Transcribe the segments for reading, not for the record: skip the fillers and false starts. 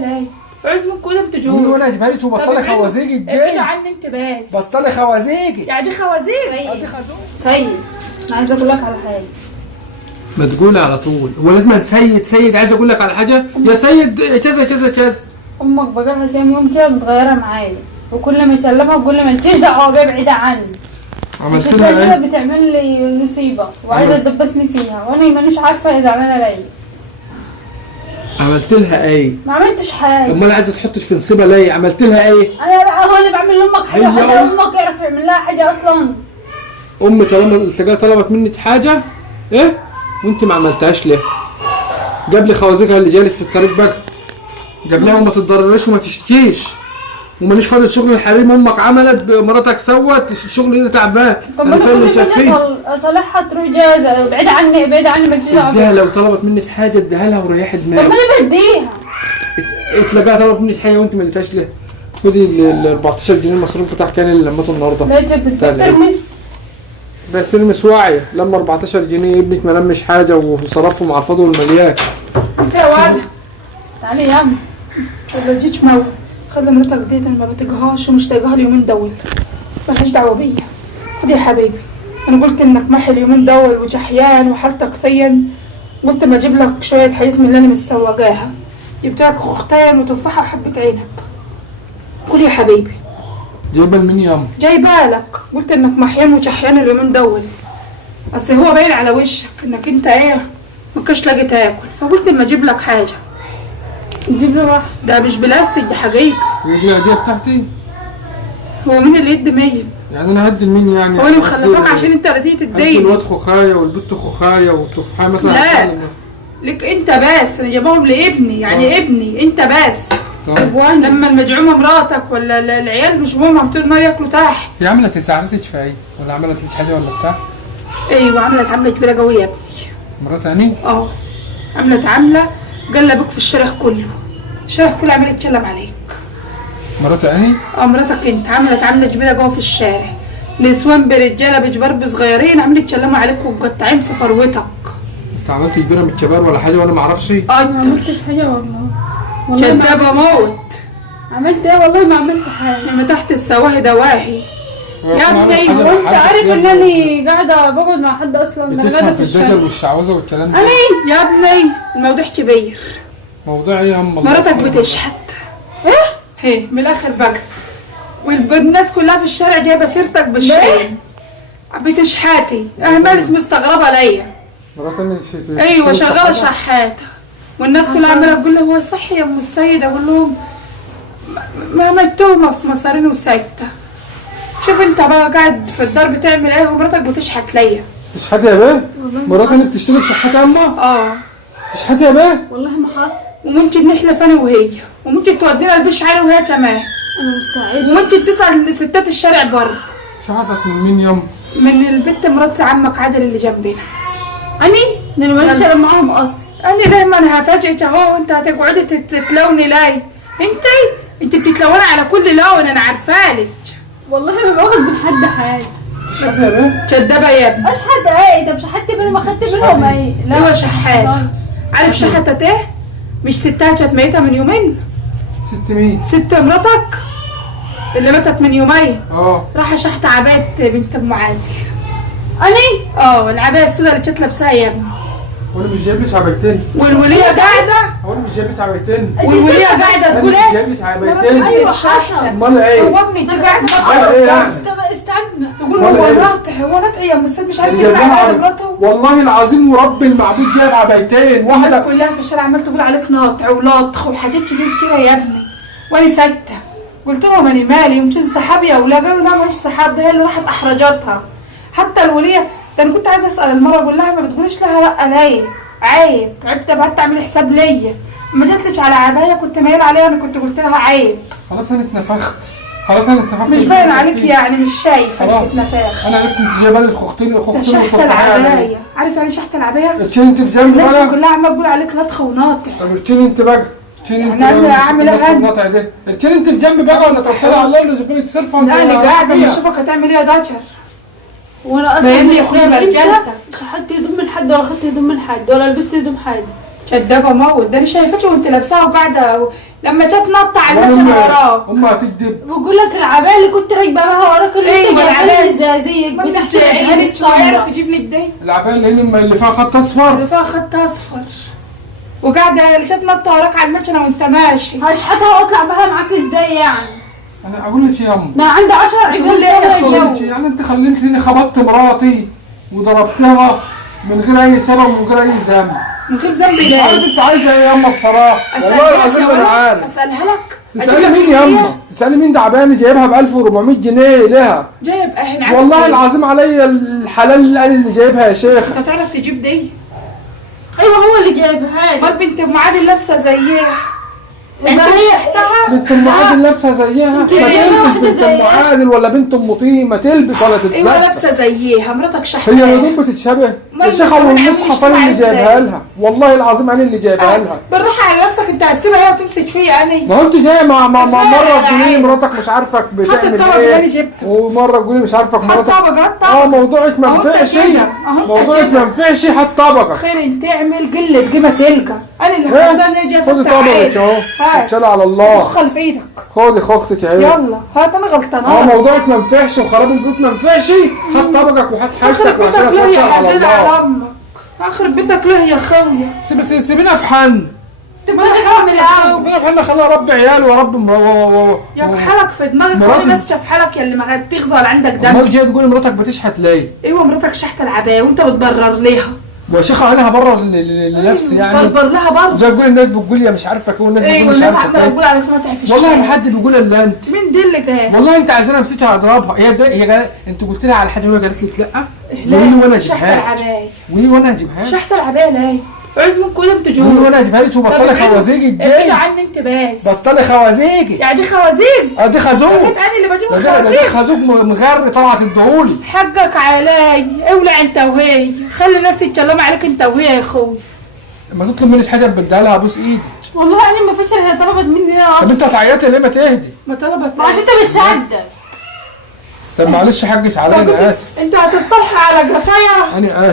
ليه؟ عايز من كودك تجوز. قولي وانا اجيبها لك وبطلي خوازيقي الجاي. ابعدوا عني انت بس. بطلي خوازيقي. يعني دي خوازيق. دي خازوق. سيد انا عايزه اقول لك على حاجه. ما تقولي على طول. هو لازم سيد عايز اقول لك على حاجه؟ يا سيد كذا كذا كذا. امك بقالها كام يوم كده متغيره معايا، وكل ما اكلمها تقول لي مالكيش دعوه بيها، بعيده عني. عملت لها ايه؟ بتعمل لي نصيبه وعايزه تدبسني فيها، وانا مانيش عارفه هي زعلانه ليا. عملت لها ايه؟ ما عملتش حاجه. امال عايزه تحطش في نصيبها ليه؟ عملت لها ايه؟ انا بعمل لامك حاجه وحتى امك يعرف يعمل لها حاجه اصلا. امي طالما طلبت منك حاجه ايه وانت ما عملتهاش ليه؟ جاب لي خوازيقها اللي جالك في الطريق بقى. جاب لها وما تتضررش وما تشتكيش وماليش فاضي شغل الحريم. امك عملت مراتك سوت الشغل اللي تعبان. انا فاهم مكفيش. اصالحها تروح جاهزه بعيد عني مالكيش دعوه. اديها لو طلبت منك حاجه اديها لها وريحي دماغك. طب ما انا بديها. تلاقيها طلبت منك حاجه وانت ما اديتهاش ليه؟ خدي ال 14 جنيه المصروف بتاعك كان اللي لمته النهارده. لا جبت ترمس. بترمس واعيه لما 14 جنيه ابنك ما لمش حاجه وصرفهم على الفاضي والمليان. انت يا واد تعالي يا عم. ما تجيش موت. خلي مراتك ديت انا ما بتجهاش ومش طايقاها اليومين دول. ملهاش دعوه بيا. خدي يا حبيبي. انا قلت انك محي اليومين دول وجحيان وحالتك طين. قلت ما اجيب لك شويه حاجات من اللي انا مسوقاها. جبت لك خوختين وتفاحه وحبه عنب. كل يا حبيبي. جايبه لمين ياما؟ جايبه لك. قلت انك محيان وجحيان اليومين دول. اصل هو باين على وشك انك انت ايه ما كنتش لاقي تاكل، فقلت اما اجيب لك حاجه. نجيب له واحد. ده مش بلاستيك، دي حقيقه. دي الهديه بتاعتي. هو مين اللي يدي 100؟ يعني انا هدي لمين يعني؟ هو انا مخلفاك عشان انت اللي تيجي تدين؟ الواد خوخايا والبنت خوخايا والتفاحه مثلا. لا لك انت بس. انا جايبهم لابني يعني ابني انت بس. طيب لما المجعومه مراتك ولا العيال مش هم طول النهار ياكلوا تحت. هي عملت ساعدتك في ايه؟ ولا عملت لك حاجه ولا بتاع؟ ايوه عملت عمله كبيره قوي يا ابني. مرات هاني؟ عملت عمله قلبك في الشارع كله. الشارع كله عمال يتكلم عليك. مرات هاني؟ مراتك انت عملت عمله كبيره جوه في الشارع. نسوان برجاله بجبار صغيرين عمالين يتكلموا عليك ومقطعين في فروتك. انت عملت كبيره من الكبار ولا حاجه وانا ما اعرفش؟ ما عملتش حاجه والله. كدابه موت. عملت ايه؟ والله ما عملت حاجه. لما تحت السواهي دواهي. يا ابني هو انت عارف ان انا قاعده بقعد مع حد اصلا؟ انا قاعده في الشارع. الدجل والشعوذه والكلام ده. يا ابني الموضوع كبير. موضوع ايه يا ام؟ مراتك بتشحت. هي من الاخر بقى. والناس كلها في الشارع جايبه سيرتك بالشين. بتشحاتي. مالك مستغربه ليا؟ مرات هاني ايوه شغاله شحاته. والناس كلها عماله تقول له هو صح يا ام السيد؟ اقول لهم ما متومه في مصارين وساكته. شوف انت بقى قاعد في الدار بتعمل ايه ومراتك بتشحت ليا. تشحتي يا بيه؟ مرات هاني بتشتغل شحاته يا اما؟ تشحتي يا بيه؟ والله ما حصل. وممكن نحلف انا وهي، وممكن تودينا البش عالي وهي كمان. انا مستعد. وممكن تسال ستات الشارع بره. شحتك من مين ياما؟ من البت مرات عمك عادل اللي جنبنا. انا ماليش شغل معاهم اصلا. انا دايما هفاجئك اهو. انت هتقعدي تتلوني ليه؟ انت بتتلوني على كل لون انا عارفالك. والله ما باخد من حد حاجه. تشحتي يا بيه؟ كدابه يا ابني. اشحت ايه؟ طب شحت منهم ما خدت منهم ايه؟ لا هو شحات. عارف شحتت ايه؟ مش ستها كانت ميته من يومين. ست مين؟ ست مراتك اللي ماتت من يومين. راح شحت عباية بنت ام عادل. العباية السوداء اللي كانت لابساها يا ابني. وانا مش جايب لك عبايتين. والوليه قاعده. هو انا مش جايب لك عبايتين. والوليه قاعده تقول ايه؟ مش ايه؟ جايب لك عبايتين. ايوه حصل. امال ايه؟ هو ابني انت قاعده ايه يعني؟ طب استنى. تقول هو نطع يا ام السيد مش عارف يطلع على مراته. والله العظيم ورب المعبود جايب عبايتين. الناس كلها في الشارع عمال تقول عليك ناطع ولطخ وحاجات كتير كده يا ابني. وانا ساكته. قلت لهم انا مالي يمكن سحاب يا ولا؟ قالوا لا مش سحاب، ده هي اللي راحت احرجتها. حتى الوليه ده انا كنت عايزه اسال المره اقول لها ما بتقوليش لها لا ليه؟ عيب. عبت بقى تعمل حساب ليا. ما جاتليش على عبايه كنت مايل عليها. انا كنت قلت لها عيب. خلاص انا اتنفخت. مش باين عليك يعني مش شايفه انك اتنفخت. انا عرفت انت جايبه لي الخوختين شحت العبايه. عارف يعني شحت العبايه؟ اركني انت في جنب بقى. الناس كلها عماله تقول عليك لطخ وناطع. طب اركني انت بقى. انا اعمل ايه؟ النطع ده اركني انت في جنب بقى ولا توكلي على الله اللي شوف لك سلفه. لا انا قاعده بشوفك هتعمل ايه يا داتشر. وانا اصلا يا اخويا برجالتك. خدت هدوم من حد ولا خدت هدوم من حد ولا لبست هدوم حد. كدابه موت، ده انا شايفتش وانت لابساها وقاعده لما جت نط على المكنه وراك. امها تكذب. بقول لك العبايه اللي كنت راكبه بها وراك اللي ايه انت العباية؟ جايبها الزقازيق ما بتاعت تحكي العين يعني يعرف السمراء. يجيب لي الدين العبايه اللي فيها خط اصفر. اللي فيها خط اصفر وقاعده جت نط وراك على المكنه وانت ماشي. هشحتها واطلع بها معاك ازاي يعني؟ انا اقول لك يا ام، ده عندي 10 تقول لي ايه يا عيال أخوي؟ صغيرة يعني انت خليتني خبطت مراتي وضربتها من غير اي سبب ومن غير اي ذنب. من غير ذنب مش عارف ده. انت عايزه ايه يا اما بصراحه، والله العظيم ما انا عارف. اسالها لك. تسالي مين يا اما؟ تسالي مين؟ ده عباني جايبها ب 1400 جنيه لها. جايب اهل عارف والله إيه؟ العظيم عليا الحلال اللي قال اللي جايبها يا شيخ. انت تعرف تجيب دي؟ ايوه هو اللي جايبها لي. امال بنت ام عادل لابسه زيها. انت هي شحتها؟ بنت ام عادل لابسه زيها، ما تلبس بنت ام عادل ولا بنت ام طين، ما تلبس ولا ايوه تتزفت. لابسه زيها، مراتك شحتها. هي الهدوم بتتشابه يا شيخه، والمصحف انا اللي جايبها لها، والله العظيم انا اللي جايبها لها. بالراحه على نفسك، انت هتسيبها هي وتمسك فيا انا. ما هو انت جايه مع بالراحة مره على تقولي لي عينك. مراتك مش عارفك حط بتعمل الطبق اللي انا ايه، جبته. ومره تقولي مش عارفك حط مراتك. طبق، حط طبق. موضوعك ما أهو انت ينفعش، كده، أهو انت موضوعك كده. ما ينفعش، حط طبقك. خير انت اعمل قله قيمه تلقى. انا اللي ايه؟ هاخدها انا جاي خدي طبقك اهو، اتشال على الله. دخل في ايدك. خدي اختك اهي. يلا هات، انا غلطانه. موضوعك ما ينفعش وخراب البيوت ما ينفعش، حط طبقك وهات اخرب حاجتك بيتك وعشان له يا اتوكل على حزين على الله. امك. اخرب بيتك له يا خويا. سيبينا في حالنا، تبقى تفهم الاول. سيبينا في حالنا، خلينا ربي عيال ورب يا حالك في دماغك مراتي- وانا ماسكه في حالك يا اللي ما بتغزل عندك دم. امال جاي تقولي مراتك بتشحت ليه؟ ايوه مراتك شحت العبايه وانت بتبرر ليها. يا شيخه انا هبرر لنفسي يعني. بربر لها برضه. زي تقول الناس بتقول يا مش عارفه ايه، والناس ايوه بتقول مش الناس عارفه عماله ايه. تقول على طماطم في والله الشارع. ما حد بيقول الا انت. مين دي اللي جايه؟ والله انت عايزاني امسكها اضربها. انت قلت لها على حاجه وهي قالت لك لا. لا قولي وانا شحت اجيبها لك. العبايه. قولي وانا اجيبها لك. شحت العبايه ليه؟ عزمك كده انتوا قولي جوه. وانا اجيبها لك وبطلي خوازيقك دي. ابعدوا عني انت بس. بطلي خوازيقك. يعني دي خوازيق؟ دي خازوق. بقيت انا اللي بجيب ده الخوازيق. خازوق مغري طلعت الدهولي. حقك علي، اولع انت وهي، خلي الناس يتكلموا عليك انت وهي يا اخوي. لما تطلب مني حاجه بديها لها ابوس ايدك. والله انا ما فيش هي طلبت مني ايه طب اصلا. انت هتعيطي ليه؟ ما تهدي. ما طلبت ما عشان انت بتصدق. طب معلش حقك عليا، انا اسف. انت هتصلح على جفايا. انا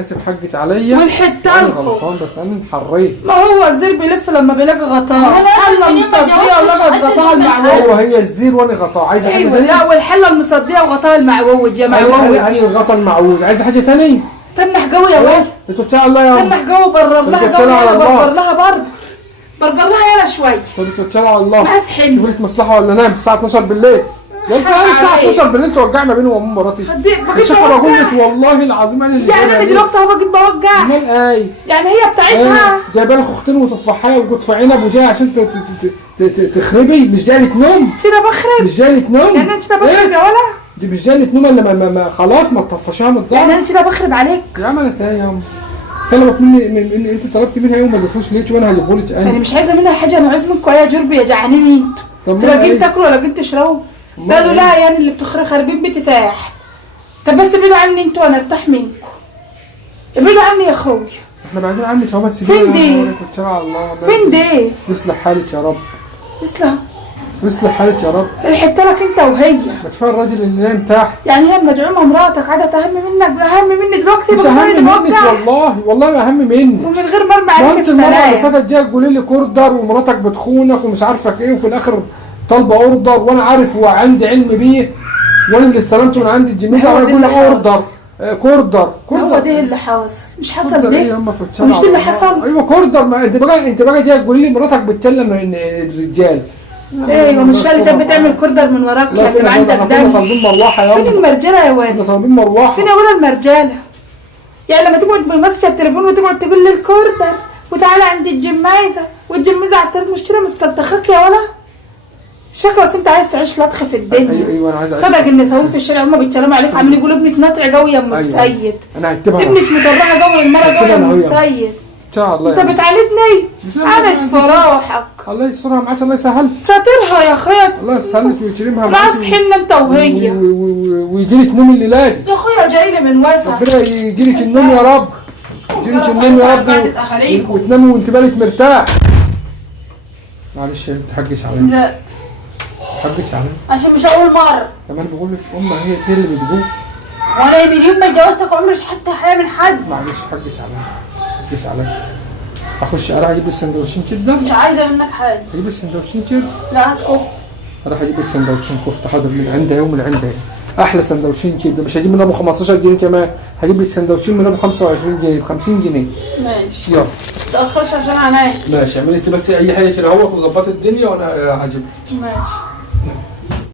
اسف حقك عليا. والحته انا لكم. غلطان بس انا انحريت. ما هو الزير بيلف لما بيلاقي غطاء. وانا الحله أصلاً ما المصديه جوزتش ولقت حد غطاء اللي المعوج. ايوه هي الزير وانا غطاء. عايزه حاجه ايوه ثانيه؟ لا، والحله المصديه وغطاء المعوج يا انا معوج. الغطا المعوج. عايزه حاجه ثانيه؟ تنح قوي يا ولد. انتوا بتاع الله يا تنح قوي، برر لها انت قوي، بتطلع على يلا الله. بربر لها بربر لها يلا شوي. انتوا بتاع على الله. ناس حلوة. شوف لك مصلحه ولا نام الساعه 12 بالليل. ده انت حق الساعه عليك. 12 بالليل توجع ما بيني وبين مراتي. يا شيخه بقول لك والله العظيم انا اللي يعني انا جايبها دلوقتي اهو بجيت بوجع. امال ايه؟ يعني هي بتاعتها. جايبه لك اختين وتفاحيه وقطف عنب وجاي عشان تخربي. مش جايلك نوم؟ كده بخرب. مش جايلك نوم؟ يعني انا كده بخرب يا ولا؟ دي مش جايلك نوم الا ما خلاص ما تطفشها من الضهر. يعني انا كده بخرب عليك. يا عملت ايه يا عم؟ طلبت مني انت طلبت منها يوم ما اديتوش ليش وانا هجيبه لك انا انا. مش عايزه منها حاجه، انا عايز منكم يا جربي يا جعانين انتوا. طب انتوا ما لا جيت ايه؟ تاكلوا ولا جيت تشربوا. ما قالوا ايه؟ لا يعني اللي خاربين بيتي تحت. طب بس ابعدوا عني انتوا وانا ارتاح منكم. ابعدوا عني يا اخويا. احنا بعدين عنك اهو، ما تسيبينا. فين دي؟ على الله. فين دي؟ يصلح حالك يا رب. اسلم. يصلح حالك يا رب. الحته لك انت وهي. ما كفايه الراجل اللي نايم تحت. يعني هي المدعومه مراتك قعدت اهم مني دلوقتي. مش اهم منك والله ما اهم منك. ومن غير ما ارمي عليك وانت المره اللي السلام. فاتت جاي تقولي لي كوردر ومراتك بتخونك ومش عارفه ايه، وفي الاخر طالبه اوردر وانا عارف وعندي علم بيه، وانا اللي استلمته من عند الجميزه هو وانا ده بقول اللي اوردر كوردر. هو ده اللي حاصل. مش حصل كوردر ايه ده. يا اما فتشان مش ده اللي على الله. حصل. ايوه كوردر. ما انت بقى جاي تقولي لي مراتك بتكلم الرجال. ايوه مش اللي كانت بتعمل كوردر من وراك لا اللي عندك كنا دم. طالبين مروحه يا فين أم. المرجله يا ولد؟ كنا طالبين مروحه. فين يا ولد المرجله؟ يعني لما تقعد ماسكه التليفون وتقعد تقول لي الكوردر وتعالى عند الجمايزه والجميزه على الطريق مشتري مستلطخك يا ولد. شكلك انت عايز تعيش لطخ في الدنيا. ايوه انا عايز صدق النساوين في الشارع هما بيتكلموا عليك عاملين يقولوا ابنك ناطع قوي يا ام أيوة. السيد. انا هكتبها ابنك مطرحه قوي المره قوي يا ام السيد. ان شاء الله. انت بتعاندني. عاند فراحك. الله يسترها معاك، الله يسهل. ساترها يا اخويا. الله يسهلك ويكرمها انا عايز حنه انت وهي. ويجي لك نوم الليله دي. يا اخويا جاي لي من وسع. ربنا يجي لك النوم يا رب. يجي لك النوم يا رب وتنامي وانت بالك مرتاح. معلش انت حقش عليا. لا حقش عليا. عشان مش اول مره. كمان بقول لك امها هي اللي بتقول. وانا من يوم ما اتجوزتك عمري شحت حاجه من حد. معلش حقش عليا. حقش عليا. اخش اروح اجيب لي سندوتشين كبده. مش عايزه منك حاجه. اجيب لي سندوتشين كبده. لا هات كفته. اروح اجيب لي سندوتشين كفته حاضر من عندها ومن عندها. احلى سندوتشين كبده، مش هجيب من ابو 15 جنيه كمان، هجيب لي سندوتشين من ابو 25 جنيه ب 50 جنيه. ماشي. يلا. متأخرش عشان عناية. ماشي، اعملي انت بس اي حاجه كده اهوت وظبطي الدنيا وانا هجيب. ماشي.